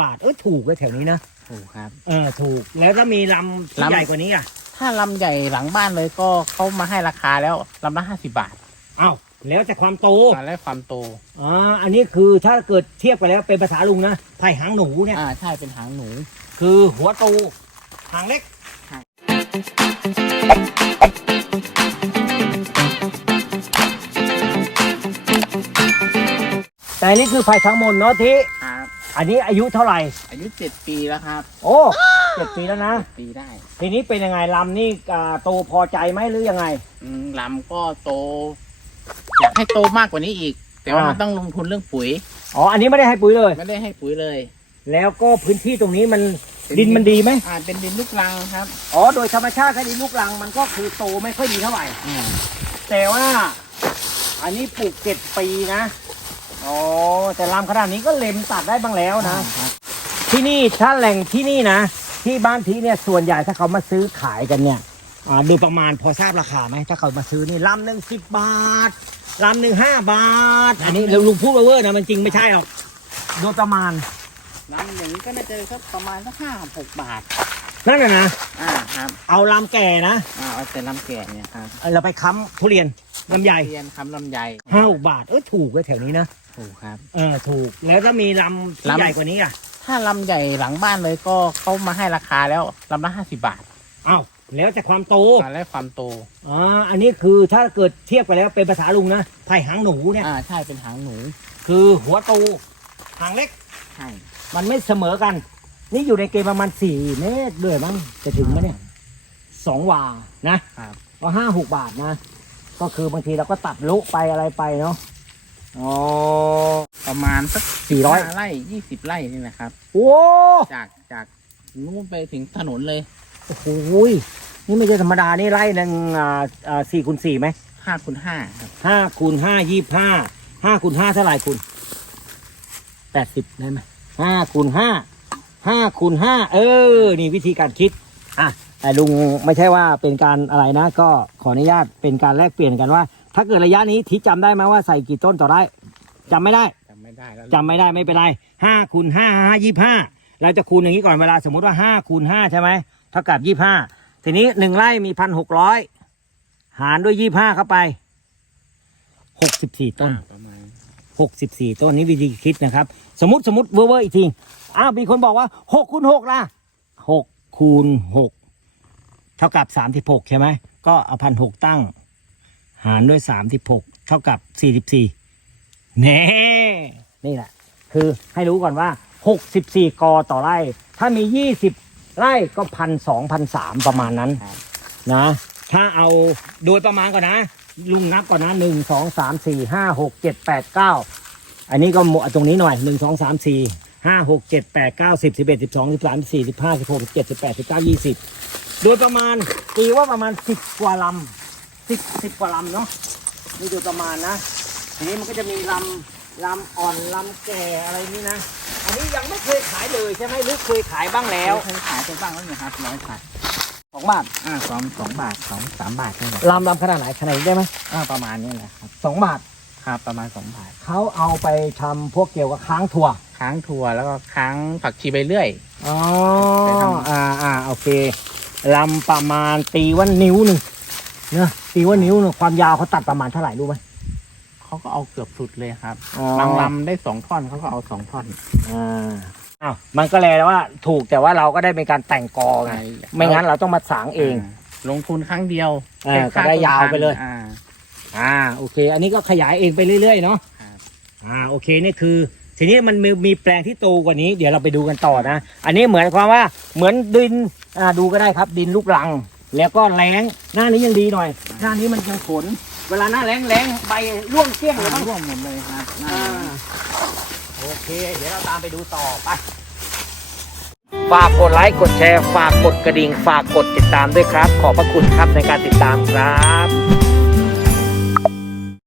บาทเออถูกเลยแถวนี้นะถูกครับ เออถูกแล้วถ้ามีลำที่ลำ ใหญ่กว่านี้อะถ้าลำใหญ่หลังบ้านเลยก็เขามาให้ราคาแล้วลำละห้าสิบาทอ้าวแล้วแต่ความโตตอนแรกความโตอ่าอันนี้คือถ้าเกิดเทียบกันแล้วเป็นภาษาลุงนะไผ่หางหนูเนี่ย อ่าใช่เป็นหางหนู คือหัวโตหางเล็กใช่ แต่อันนี่คือไผ่ทั้งหมดเนาะที่ครับ อันนี้อายุเท่าไหร่ อายุเจ็ดปีแล้วครับโอ้เจ็ดปีแล้วนะเจ็ดปีได้ทีนี้เป็นยังไงลำนี่อ่าโตพอใจไหมหรือยังไง อืมลำก็โต อยากให้โตมากกว่านี้อีก แต่ว่าอ่ามั มันต้องลงทุนเรื่องปุ๋ย อ๋อ อันนี้ไม่ได้ให้ปุ๋ยเลย ไม่ได้ให้ปุ๋ยเลยแล้วก็พื้นที่ตรงนี้มันเป็นดินมันดีไหมอ่าเป็นดินลูกรังครับอ๋อ โดยธรรมชาติถ้าดินลูกรังมันก็คือโตไม่ค่อยดีเท่าไหร่อืมแต่ว่า อันนี้ปลูกเจ็ดปีนะ อ๋อแต่ลำขนาดนี้ก็เล็มตัดได้บ้างแล้วนะครับที่นี่ถ้าแหล่งที่นี่นะ ที่บ้านทีเนี่ยส่วนใหญ่ถ้าเขามาซื้อขายกันเนี่ยอ่าโดยประมาณพอทราบราคาไหมถ้าเขามาซื้อนี่ลำหนึ่งสิบบาทลำหนึ่งห้าบาท อันนี้เราลุงพูดเวอร์ๆนะมันจริงไม่ใช่หรอกโดยประมาณลำอย่างนี้ก็น่าจะสักประมาณสักห้าหกบาท นั่นน่ะนะอ่าครับ เอาลำแก่นะอ่าเอาแต่ลำแก่เนี่ยครับเราไปค้ำทุเรียน ลำใหญ่เรียนคำลำไยห้าหกบาทเออถูกเลยแถวนี้นะถูกครับ เออถูกแล้วถ้ามีลำที่ลำ ใหญ่กว่านี้อะถ้าลำใหญ่หลังบ้านเลยก็เขามาให้ราคาแล้วลำละห้าสิบาทอ้าวแล้วแต่ความโตตอนแรกความโตอ๋ออันนี้คือถ้าเกิดเทียบกันแล้วเป็นภาษาลุงนะไผ่หางหนูเนี่ย อ่าใช่เป็นหางหนูคือหัวโตหางเล็ก ใช่มันไม่เสมอกัน นี่อยู่ในเกณฑ์ประมาณสี่เมตรด้วยมั้งจะถึงไหมเนี่ยสองวานะครับ ก็ห้าหกบาทนะ ก็คือบางทีเราก็ตัดลุไปอะไรไปเนาะอ๋อประมาณสักสี่ร้อยไร่ยี่สิบไร่นี่แหละครับโอ้จากจากนู่นไปถึงถนนเลยโอ้โหยนี่ไม่ใช่ธรรมดานี่ไร่หนึ่งอ่าอ่าสี่คูณสี่ไหมห้าคูณห้าครับห้าคูณห้ายี่ห้าห้าคูณห้าเท่าไหร่คุณแปดสิบได้ไหมห้าคูณห้าห้าคูณห้าเออ นี่วิธีการคิด อะแต่ ลุงไม่ใช่ว่าเป็นการอะไรนะ ก็ขออนุญาตเป็นการแลกเปลี่ยนกันว่า ถ้าเกิดระยะนี้ทิศจำได้ไหมว่าใส่กี่ต้นต่อได้จำไม่ได้จำไม่ได้แล้วจำไม่ได้ไม่เป็นไรห้าคูณห้าห้ายี่ห้าเราจะคูณอย่างนี้ก่อนเวลาสมมติว่าห้าคูณห้าใช่ไหมเท่ากับยี่ห้าทีนี้หนึ่งไร่มีพันหกร้อยหารด้วยยี่ห้าเข้าไปหกสิบสี่ต้นอ่าประมาณหกสิบสี่ต้นนี้วิธีคิดนะครับ สมมติสมมติเวอร์เวอร์อีกทีอ้าวมีคนบอกว่าหกคูณหกล่ะหกคูณหก เท่ากับสามสิบหกใช่ไหม ก็เอาพันหกตั้ง หารด้วยสามสิบหกเท่ากับสี่สิบสี่แน่ นี่แหละ คือให้รู้ก่อนว่าหกสิบสี่กอต่อไร่ ถ้ามียี่สิบไร่ก็พันสองพันสามประมาณนั้นนะ ถ้าเอาโดยประมาณก่อนนะ ลุงนับก่อนนะหนึ่งสองสามสี่ห้าหกเจ็ดแปดเก้าอันนี้ก็หมดตรงนี้หน่อยหนึ่งสองสามสี่ห้าหกเจ็ดแปดเก้าสิบสิบเอ็ดสิบสองสิบสามสิบสี่สิบห้าสิบหกสิบเจ็ดสิบแปดสิบเก้ายี่สิบ โดยประมาณตีว่าประมาณสิบกว่าลำสิบสิบกว่าลำเนาะนี่โดยประมาณนะทีนี้มันก็จะมีลำลำอ่อนลำแก่อะไรนี่นะ อันนี้ยังไม่เคยขายเลยใช่ไหมหรือเคยขายบ้างแล้วเคยขายไปบ้างแล้วเนี่ยครับร้อยบาทสองบาทอ่าสองสองบาทสองสามบาทนี่แหละลำลำขนาดไหนขนาดนี้ได้ไหมอ่าประมาณนี้แหละครับสองบาทครับประมาณสองบาทเขาเอาไปทำพวกเกี่ยวกับค้างถั่วค้างถั่วแล้วก็ค้างผักชีไปเรื่อยอ๋อไปทำอ่าอ่าโอเค ลำประมาณตีว่านิ้วหนึ่งเนอะตีว่านิ้วหนึ่งความยาวเขาตัดประมาณเท่าไหร่รู้ไหม เขาก็เอาเกือบสุดเลยครับอ๋อ บางลำได้สองท่อนเขาก็เอาสองท่อนอ่าอ้าวมันก็เลยว่าถูกแต่ว่าเราก็ได้เป็นการแต่งกอไงไม่งั้นเราต้องมาสางเองาลงทุนครั้งเดียวเออเป็นค่ก็ได้ยาวไปเลยต้นพันธุ์อ่า อ่าโอเค อันนี้ก็ขยายเองไปเรื่อยๆเนาะครับ อ่าโอเคนี่คือ ทีนี้มันมีมีแปลงที่โตกว่านี้ เดี๋ยวเราไปดูกันต่อนะ อันนี้เหมือนความว่าเหมือนดินอ่าดูก็ได้ครับดินลูกรัง แล้วก็แรงหน้านี้ยังดีหน่อย หน้านี้มันยังฝนเวลาหน้าแรงแรงใบร่วงเกลี้ยงเลยมั้งร่วมหมดเลยครับอ่าโอเค เดี๋ยวเราตามไปดูต่อไป ฝากกดไลค์กดแชร์ฝากกดกระดิ่ง ฝากกดติดตามด้วยครับ ขอบพระคุณครับในการติดตามครับ